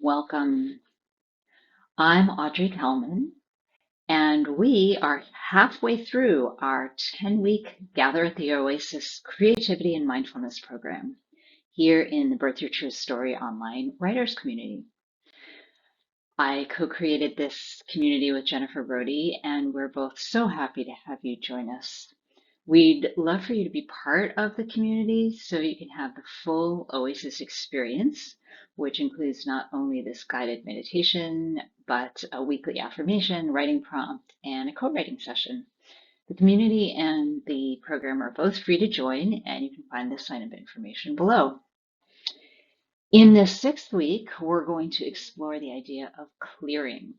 Welcome. I'm Audrey Kalman, and we are halfway through our 10-week Gather at the Oasis Creativity and Mindfulness program here in the Birth Your Truest Story online writers community. I co-created this community with Jennifer Browdy, and we're both so happy to have you join us. We'd love for you to be part of the community so you can have the full Oasis experience, which includes not only this guided meditation, but a weekly affirmation, writing prompt, and a co-writing session. The community and the program are both free to join, and you can find the sign-up information below. In this 6th week, we're going to explore the idea of clearing.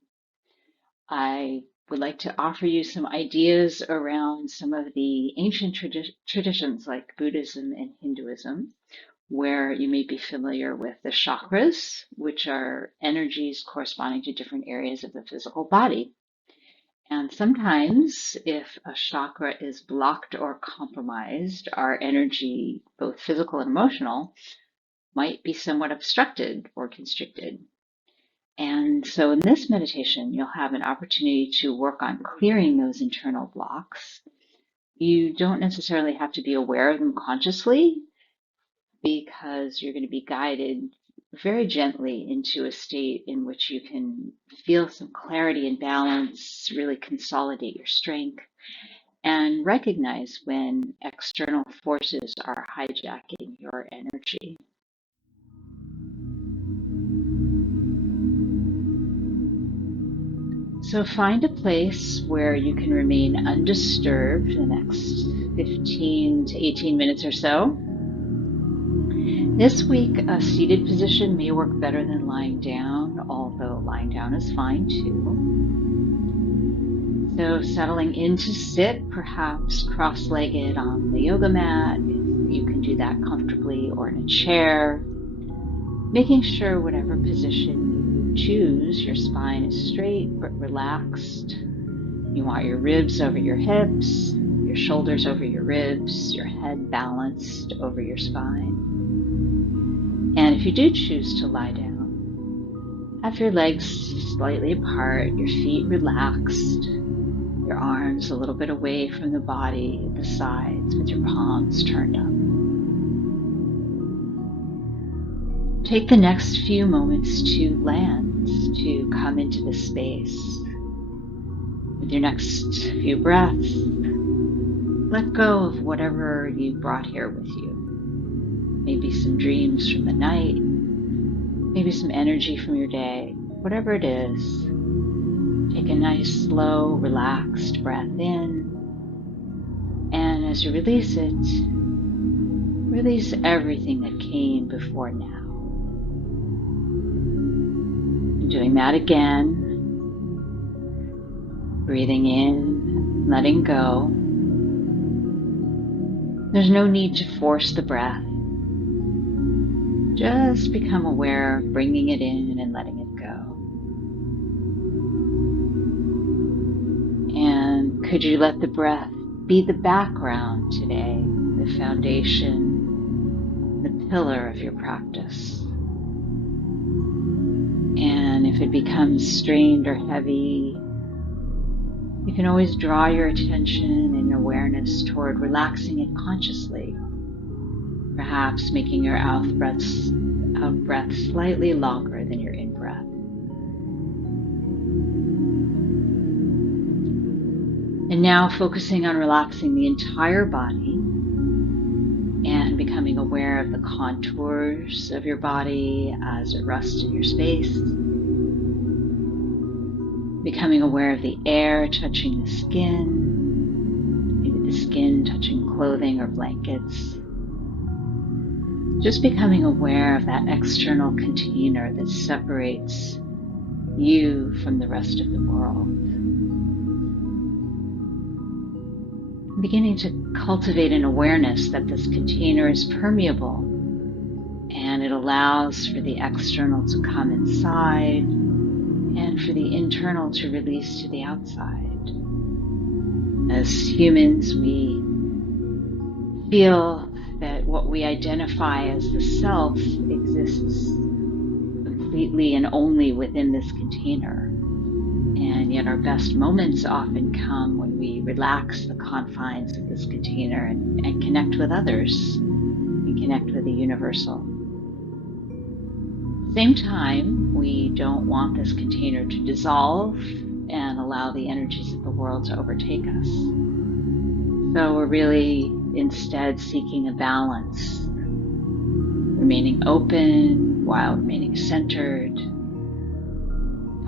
I would like to offer you some ideas around some of the ancient traditions like Buddhism and Hinduism, where you may be familiar with the chakras, which are energies corresponding to different areas of the physical body. And sometimes, if a chakra is blocked or compromised, our energy, both physical and emotional, might be somewhat obstructed or constricted. And so in this meditation, you'll have an opportunity to work on clearing those internal blocks. You don't necessarily have to be aware of them consciously because you're going to be guided very gently into a state in which you can feel some clarity and balance, really consolidate your strength, and recognize when external forces are hijacking your energy. So find a place where you can remain undisturbed the next 15 to 18 minutes or so. This week, a seated position may work better than lying down, although lying down is fine too. So settling in to sit, perhaps cross-legged on the yoga mat, if you can do that comfortably, or in a chair. Making sure whatever position choose, your spine is straight but relaxed. You want your ribs over your hips, your shoulders over your ribs, your head balanced over your spine. And if you do choose to lie down, have your legs slightly apart, your feet relaxed, your arms a little bit away from the body, the sides, with your palms turned up. Take the next few moments to land, to come into the space. With your next few breaths, let go of whatever you brought here with you. Maybe some dreams from the night, maybe some energy from your day, whatever it is. Take a nice, slow, relaxed breath in, and as you release it, release everything that came before now. Doing that again, breathing in, letting go. There's no need to force the breath. Just become aware of bringing it in and letting it go. And could you let the breath be the background today, the foundation, the pillar of your practice? And if it becomes strained or heavy, you can always draw your attention and awareness toward relaxing it consciously, perhaps making your out breath slightly longer than your in breath. And now focusing on relaxing the entire body and becoming aware of the contours of your body as it rests in your space. Becoming aware of the air touching the skin, maybe the skin touching clothing or blankets. Just becoming aware of that external container that separates you from the rest of the world. Beginning to cultivate an awareness that this container is permeable and it allows for the external to come inside and for the internal to release to the outside. As humans, we feel that what we identify as the self exists completely completely and only within this container. And yet our best moments often come when we relax the confines of this container and connect with others and connect with the universal. At the same time, we don't want this container to dissolve and allow the energies of the world to overtake us. So we're really instead seeking a balance, remaining open while remaining centered,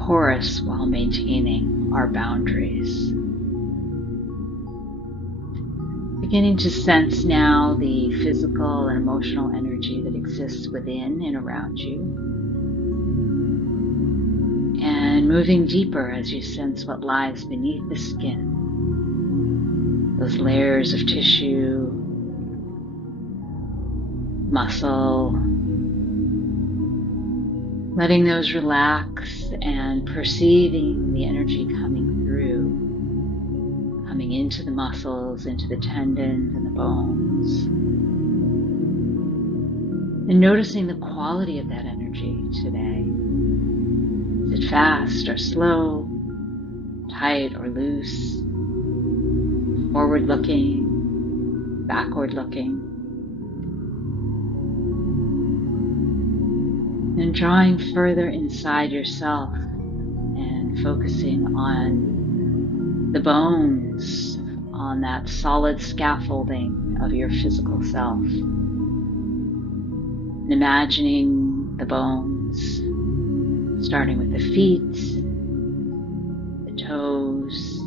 porous while maintaining our boundaries. Beginning to sense now the physical and emotional energy that exists within and around you. And moving deeper as you sense what lies beneath the skin. Those layers of tissue, muscle, letting those relax and perceiving the energy coming through, coming into the muscles, into the tendons and the bones. And noticing the quality of that energy today. Is it fast or slow, tight or loose, forward looking, backward looking? And drawing further inside yourself and focusing on the bones, on that solid scaffolding of your physical self. And imagining the bones, starting with the feet, the toes,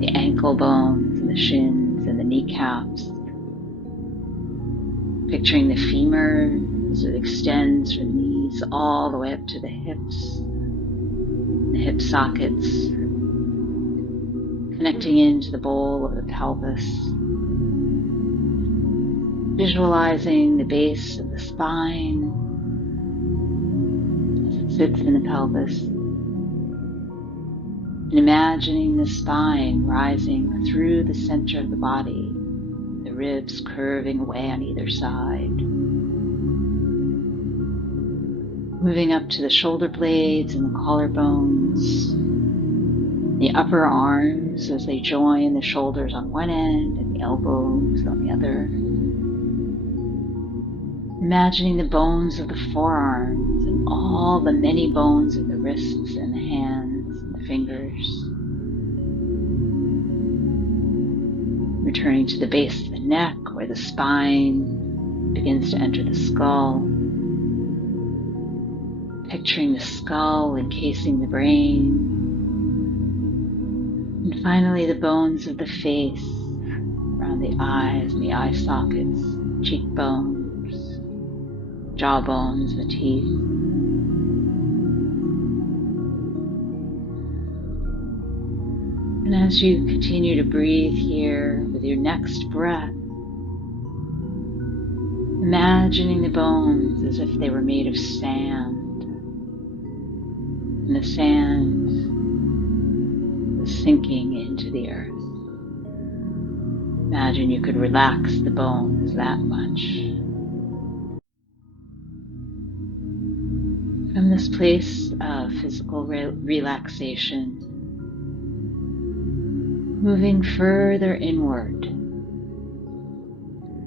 the ankle bones, and the shins, and the kneecaps. Picturing the femur as it extends from the knees all the way up to the hips, the hip sockets, connecting into the bowl of the pelvis. Visualizing the base of the spine as it sits in the pelvis. And imagining the spine rising through the center of the body, the ribs curving away on either side. Moving up to the shoulder blades and the collarbones, the upper arms as they join the shoulders on one end and the elbows on the other. Imagining the bones of the forearms and all the many bones in the wrists and the hands and the fingers. Returning to the base of the neck where the spine begins to enter the skull. Picturing the skull encasing the brain. And finally the bones of the face around the eyes and the eye sockets, cheekbones, jawbones, the teeth. And as you continue to breathe here with your next breath, imagining the bones as if they were made of sand. And the sand is sinking into the earth. Imagine you could relax the bones that much. From this place of physical relaxation, moving further inward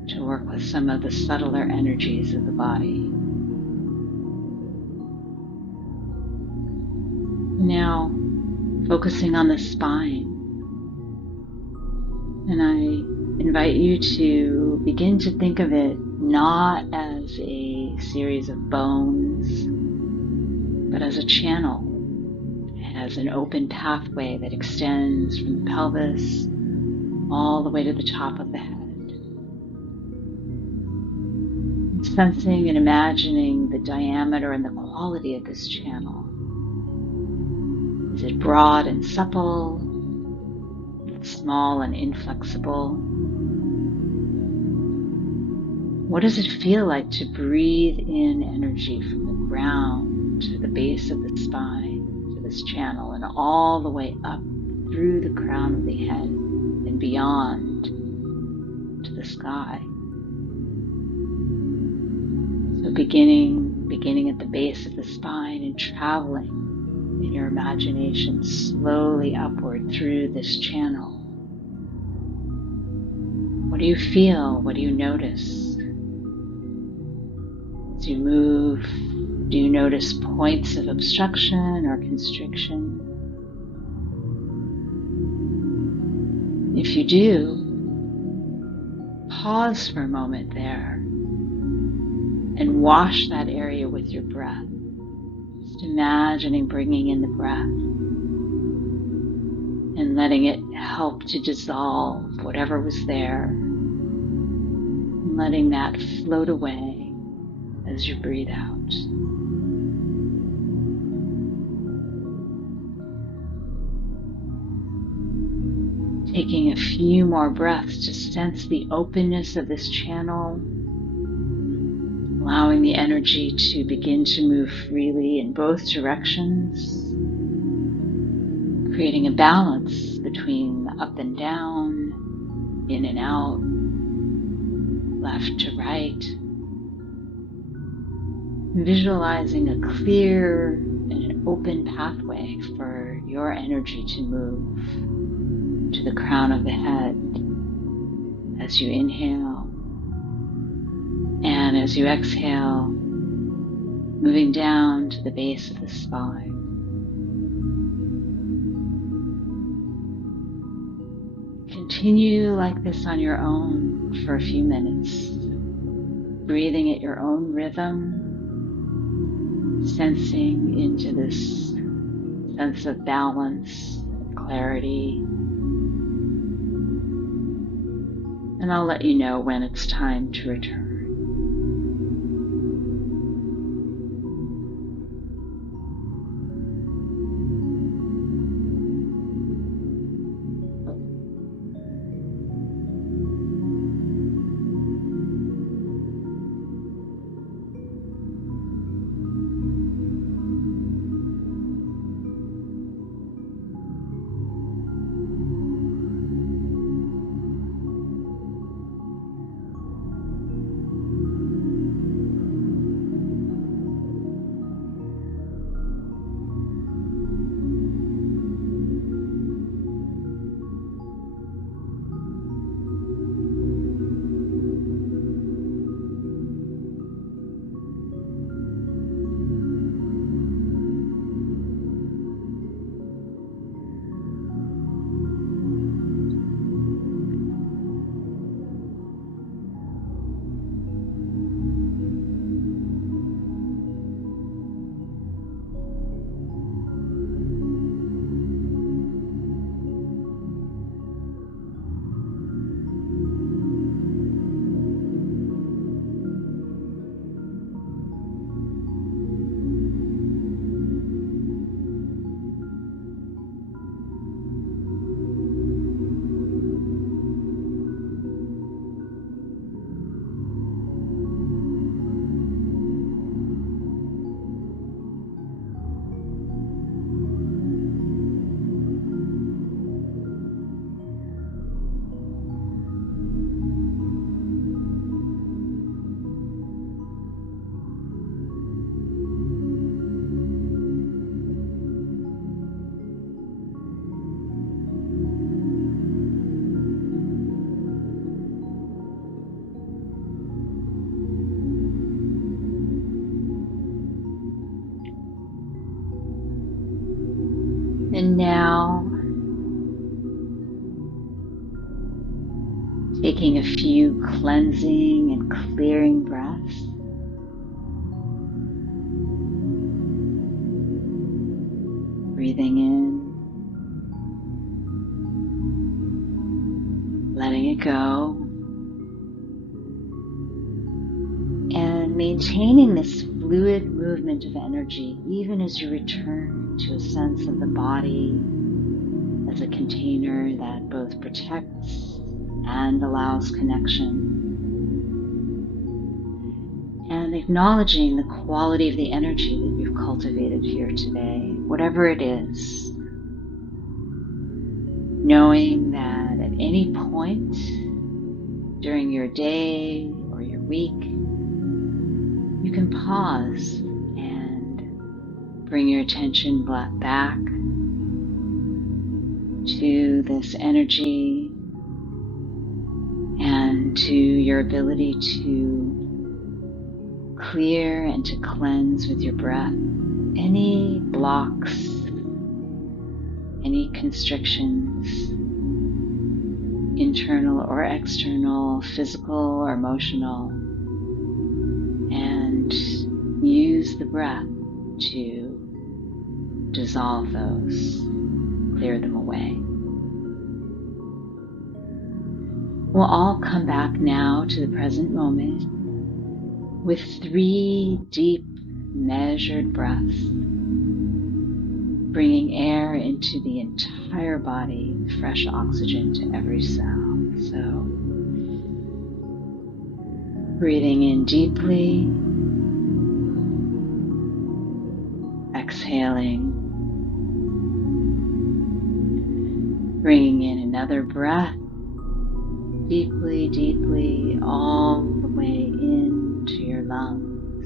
to work with some of the subtler energies of the body. Now, focusing on the spine. And I invite you to begin to think of it not as a series of bones, but as a channel, as an open pathway that extends from the pelvis all the way to the top of the head. Sensing and imagining the diameter and the quality of this channel. Is it broad and supple? Small and inflexible? What does it feel like to breathe in energy from the ground to the base of the spine, to this channel, and all the way up through the crown of the head and beyond to the sky? So beginning beginning at the base of the spine and traveling in your imagination slowly upward through this channel. What do you feel? What do you notice? As you move, do you notice points of obstruction or constriction? If you do, pause for a moment there and wash that area with your breath. Just imagining bringing in the breath and letting it help to dissolve whatever was there, and letting that float away as you breathe out. Taking a few more breaths to sense the openness of this channel, allowing the energy to begin to move freely in both directions, creating a balance between the up and down, in and out, left to right, visualizing a clear and an open pathway for your energy to move to the crown of the head as you inhale, and as you exhale, moving down to the base of the spine. Continue like this on your own for a few minutes, breathing at your own rhythm, sensing into this sense of balance, clarity, and I'll let you know when it's time to return. And now, taking a few cleansing and clearing breaths, breathing in, letting it go, and maintaining this fluid movement of energy even as you return to a sense of the body as a container that both protects and allows connection. And acknowledging the quality of the energy that you've cultivated here today, whatever it is. Knowing that at any point during your day or your week, you can pause and bring your attention back to this energy and to your ability to clear and to cleanse with your breath any blocks, any constrictions, internal or external, physical or emotional, and use the breath to dissolve those, clear them away. We'll all come back now to the present moment with 3 deep, measured breaths, bringing air into the entire body, fresh oxygen to every cell. So, breathing in deeply, exhaling, bringing in another breath, deeply, deeply, all the way into your lungs,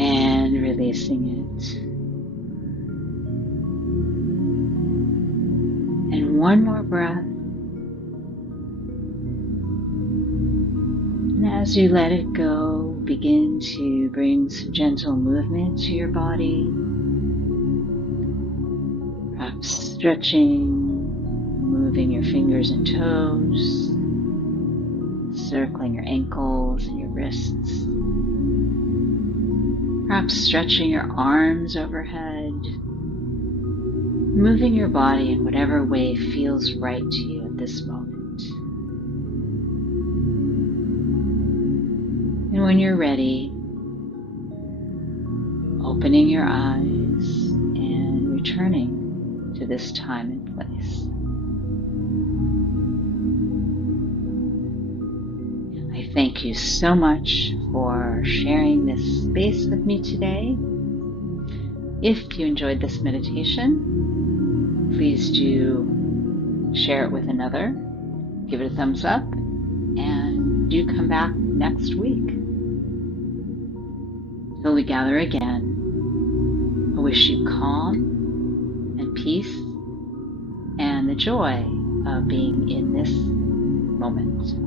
and releasing it. And one more breath. And as you let it go, begin to bring some gentle movement to your body. Perhaps stretching, moving your fingers and toes, circling your ankles and your wrists. Perhaps stretching your arms overhead, moving your body in whatever way feels right to you at this moment. And when you're ready, opening your eyes and returning to this time and place. I thank you so much for sharing this space with me today. If you enjoyed this meditation, please do share it with another, give it a thumbs up, and do come back next week. Till we gather again, I wish you calm and peace and the joy of being in this moment.